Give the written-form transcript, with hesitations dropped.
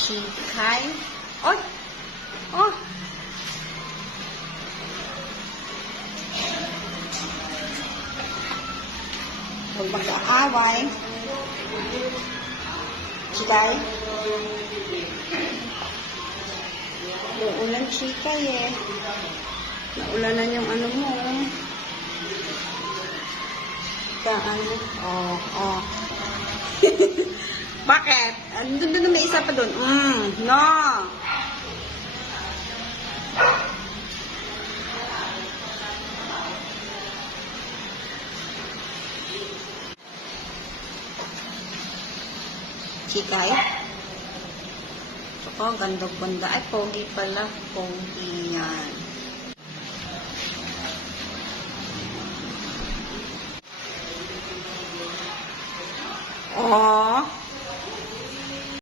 Chikay. Oy! Oh! Huwag mag-aaway. Chikay. Uulan, Chikay eh. Naulanan yung ano mo. Ano? Oh. Bakit? Doon na may isa pa doon. No. Chikay. Tsaka, ganda-ganda. Ay, pogi pala. Pogi yan. Oh.